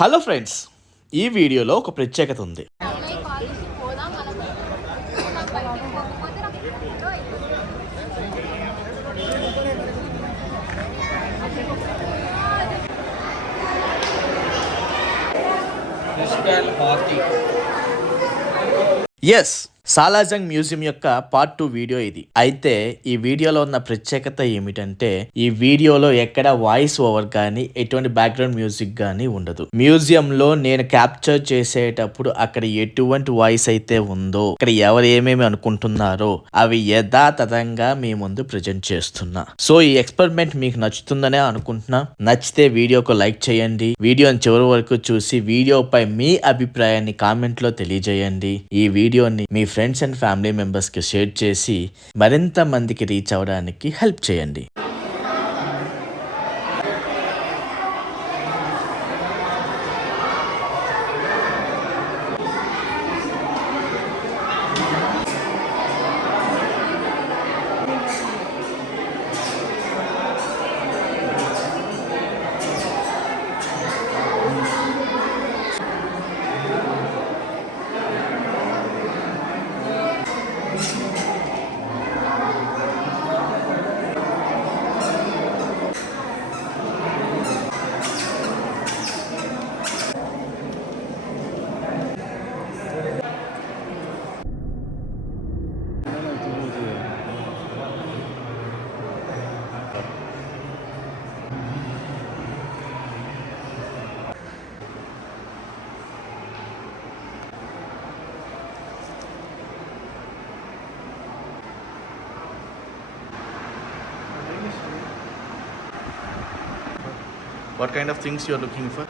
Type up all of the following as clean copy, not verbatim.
Hello friends, ఈ వీడియోలో ఒక ప్రత్యేకత ఉంది. ఎస్, సాలార్జంగ్ మ్యూజియం యొక్క పార్ట్ 2 వీడియో ఇది. అయితే ఈ వీడియోలో ఉన్న ప్రత్యేకత ఏమిటంటే, ఈ వీడియోలో ఎక్కడ వాయిస్ ఓవర్ కానీ ఎటువంటి బ్యాక్గ్రౌండ్ మ్యూజిక్ కానీ ఉండదు. మ్యూజియంలో నేను క్యాప్చర్ చేసేటప్పుడు అక్కడ ఎటువంటి వాయిస్ అయితే ఉందో, ఇక్కడ ఎవరు ఏమేమి అనుకుంటున్నారో అవి యథాతథంగా మీ ముందు ప్రజెంట్ చేస్తున్నా. సో ఈ ఎక్స్పెరిమెంట్ మీకు నచ్చుతుందనే అనుకుంటున్నా. నచ్చితే వీడియోకు లైక్ చేయండి. వీడియోని చివరి వరకు చూసి వీడియోపై మీ అభిప్రాయాన్ని కామెంట్ లో తెలియజేయండి. ఈ వీడియోని మీ ఫ్రెండ్స్ అండ్ ఫ్యామిలీ మెంబర్స్కి షేర్ చేసి మరింత మందికి రీచ్ అవ్వడానికి హెల్ప్ చేయండి. What kind of things you are looking for?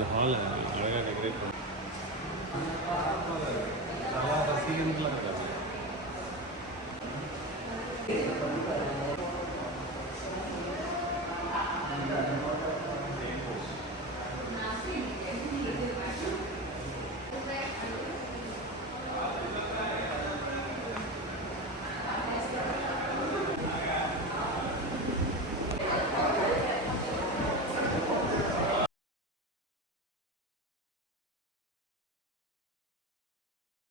The hall అడగా డెకరేట్ చాలా రసీగంట్లా కదా.